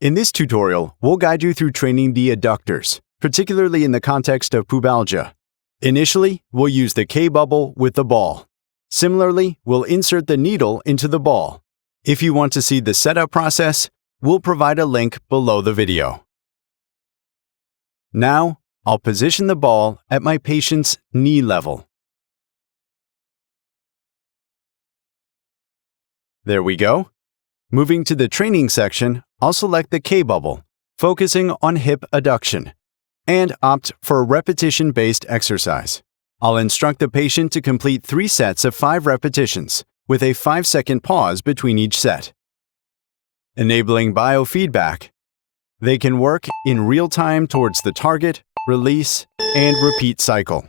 In this tutorial, we'll guide you through training the adductors, particularly in the context of pubalgia. Initially, we'll use the K-bubble with the ball. Similarly, we'll insert the needle into the ball. If you want to see the setup process, we'll provide a link below the video. Now, I'll position the ball at my patient's knee level. There we go. Moving to the training section, I'll select the K-bubble, focusing on hip adduction, and opt for a repetition-based exercise. I'll instruct the patient to complete 3 sets of 5 repetitions, with a 5-second pause between each set. Enabling biofeedback, they can work in real time towards the target, release, and repeat cycle.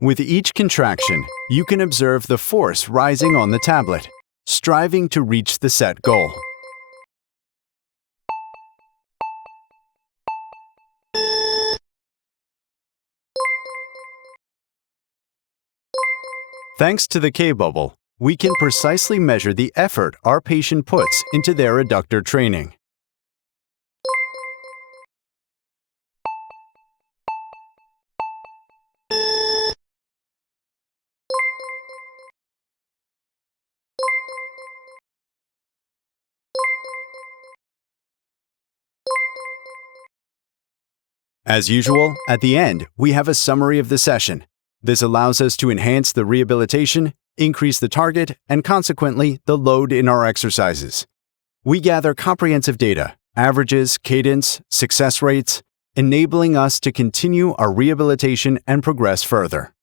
With each contraction, you can observe the force rising on the tablet, striving to reach the set goal. Thanks to the K-bubble, we can precisely measure the effort our patient puts into their adductor training. As usual, at the end, we have a summary of the session. This allows us to enhance the rehabilitation, increase the target, and consequently, the load in our exercises. We gather comprehensive data, averages, cadence, success rates, enabling us to continue our rehabilitation and progress further.